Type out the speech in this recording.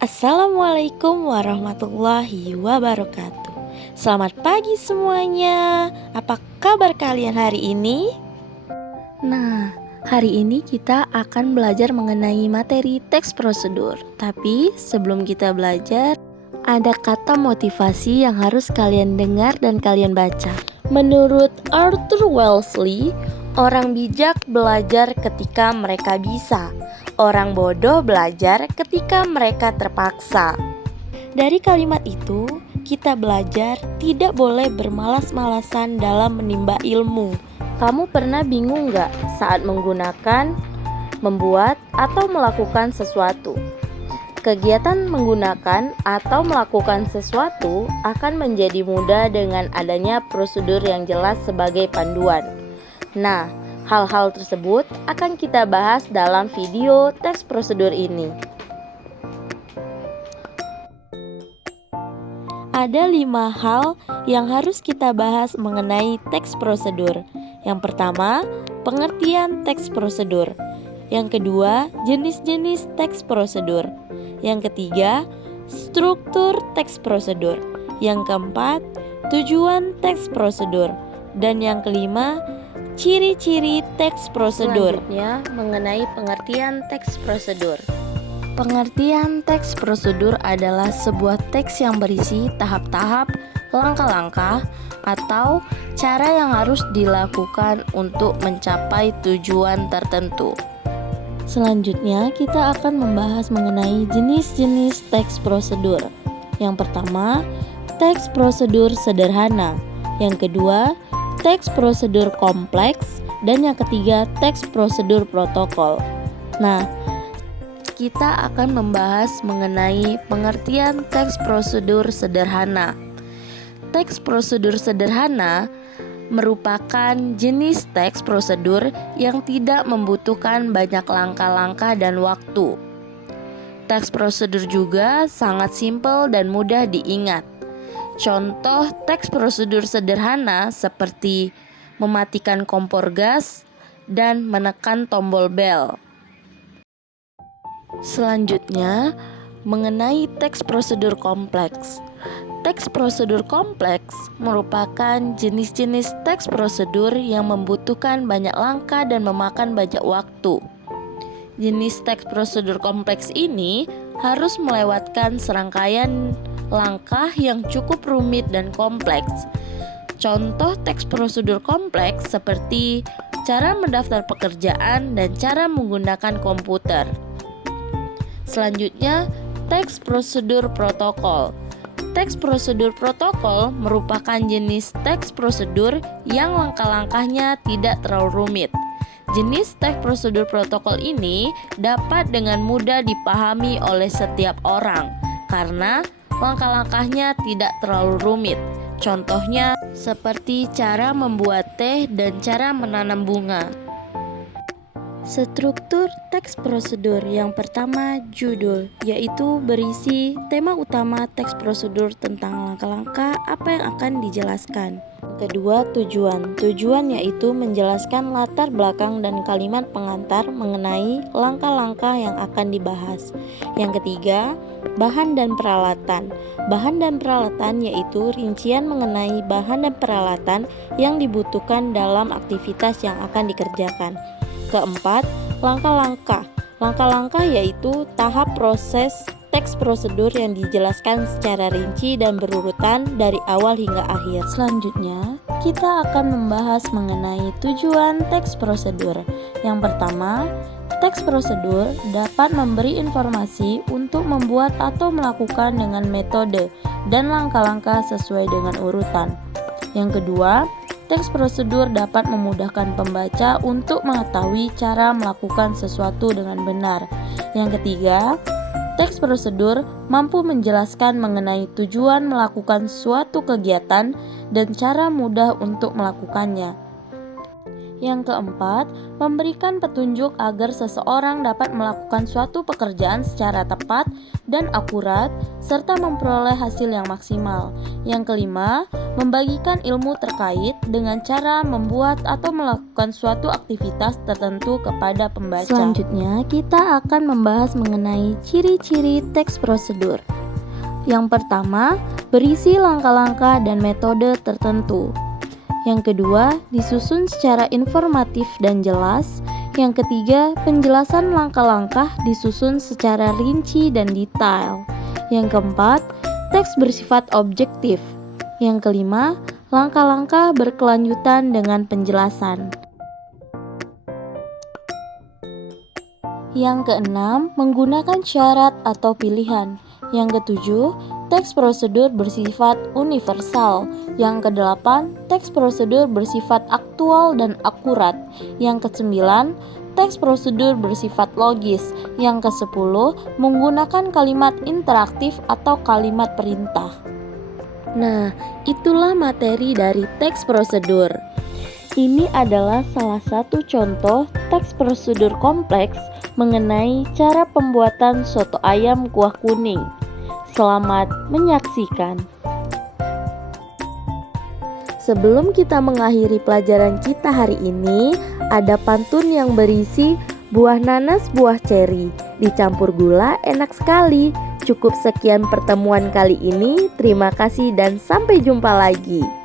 Assalamualaikum warahmatullahi wabarakatuh. Selamat pagi semuanya. Apa kabar kalian hari ini? Nah, hari ini kita akan belajar mengenai materi teks prosedur. Tapi sebelum kita belajar, ada kata motivasi yang harus kalian dengar dan kalian baca. Menurut Arthur Wellesley, orang bijak belajar ketika mereka bisa. Orang bodoh belajar ketika mereka terpaksa. Dari kalimat itu, kita belajar tidak boleh bermalas-malasan dalam menimba ilmu. Kamu pernah bingung gak saat menggunakan, membuat, atau melakukan sesuatu? Kegiatan menggunakan atau melakukan sesuatu akan menjadi mudah dengan adanya prosedur yang jelas sebagai panduan. Nah, hal-hal tersebut akan kita bahas dalam video teks prosedur ini. Ada 5 hal yang harus kita bahas mengenai teks prosedur. Yang pertama, pengertian teks prosedur. Yang kedua, jenis-jenis teks prosedur. Yang ketiga, struktur teks prosedur. Yang keempat, tujuan teks prosedur. Dan yang kelima, ciri-ciri teks prosedur. Selanjutnya, mengenai pengertian teks prosedur. Pengertian teks prosedur adalah sebuah teks yang berisi tahap-tahap, langkah-langkah, atau cara yang harus dilakukan untuk mencapai tujuan tertentu. Selanjutnya, kita akan membahas mengenai jenis-jenis teks prosedur. Yang pertama, teks prosedur sederhana. Yang kedua, teks prosedur kompleks. Dan yang ketiga, teks prosedur protokol. Nah, kita akan membahas mengenai pengertian teks prosedur sederhana. Teks prosedur sederhana merupakan jenis teks prosedur yang tidak membutuhkan banyak langkah-langkah dan waktu. Teks prosedur juga sangat simpel dan mudah diingat. Contoh teks prosedur sederhana seperti mematikan kompor gas dan menekan tombol bel. Selanjutnya, mengenai teks prosedur kompleks. Teks prosedur kompleks merupakan jenis-jenis teks prosedur yang membutuhkan banyak langkah dan memakan banyak waktu. Jenis teks prosedur kompleks ini harus melewatkan serangkaian langkah yang cukup rumit dan kompleks. Contoh teks prosedur kompleks seperti cara mendaftar pekerjaan dan cara menggunakan komputer. Selanjutnya, teks prosedur protokol. Teks prosedur protokol merupakan jenis teks prosedur yang langkah-langkahnya tidak terlalu rumit. Jenis teks prosedur protokol ini dapat dengan mudah dipahami oleh setiap orang karena langkah-langkahnya tidak terlalu rumit. Contohnya seperti cara membuat teh dan cara menanam bunga. Struktur teks prosedur. Yang pertama, judul, yaitu berisi tema utama teks prosedur tentang langkah-langkah apa yang akan dijelaskan. Kedua, tujuan. Tujuan yaitu menjelaskan latar belakang dan kalimat pengantar mengenai langkah-langkah yang akan dibahas. Yang ketiga, bahan dan peralatan. Bahan dan peralatan yaitu rincian mengenai bahan dan peralatan yang dibutuhkan dalam aktivitas yang akan dikerjakan. Keempat, langkah-langkah. Langkah-langkah yaitu tahap proses teks prosedur yang dijelaskan secara rinci dan berurutan dari awal hingga akhir. Selanjutnya, kita akan membahas mengenai tujuan teks prosedur. Yang pertama, teks prosedur dapat memberi informasi untuk membuat atau melakukan dengan metode dan langkah-langkah sesuai dengan urutan. Yang kedua, teks prosedur dapat memudahkan pembaca untuk mengetahui cara melakukan sesuatu dengan benar. Yang ketiga, teks prosedur mampu menjelaskan mengenai tujuan melakukan suatu kegiatan dan cara mudah untuk melakukannya. Yang keempat, memberikan petunjuk agar seseorang dapat melakukan suatu pekerjaan secara tepat dan akurat, serta memperoleh hasil yang maksimal. Yang kelima, membagikan ilmu terkait dengan cara membuat atau melakukan suatu aktivitas tertentu kepada pembaca. Selanjutnya, kita akan membahas mengenai ciri-ciri teks prosedur. Yang pertama, berisi langkah-langkah dan metode tertentu. Yang kedua, disusun secara informatif dan jelas. Yang ketiga, penjelasan langkah-langkah disusun secara rinci dan detail. Yang keempat, teks bersifat objektif. Yang kelima, langkah-langkah berkelanjutan dengan penjelasan. Yang keenam, menggunakan syarat atau pilihan. Yang ketujuh, teks prosedur bersifat universal. Yang kedelapan, teks prosedur bersifat aktual dan akurat. Yang kesembilan, teks prosedur bersifat logis. Yang kesepuluh, menggunakan kalimat interaktif atau kalimat perintah. Nah, itulah materi dari teks prosedur. Ini adalah salah satu contoh teks prosedur kompleks mengenai cara pembuatan soto ayam kuah kuning. Selamat menyaksikan. Sebelum kita mengakhiri pelajaran kita hari ini, ada pantun yang berisi buah nanas, buah ceri, dicampur gula enak sekali. Cukup sekian pertemuan kali ini. Terima kasih dan sampai jumpa lagi.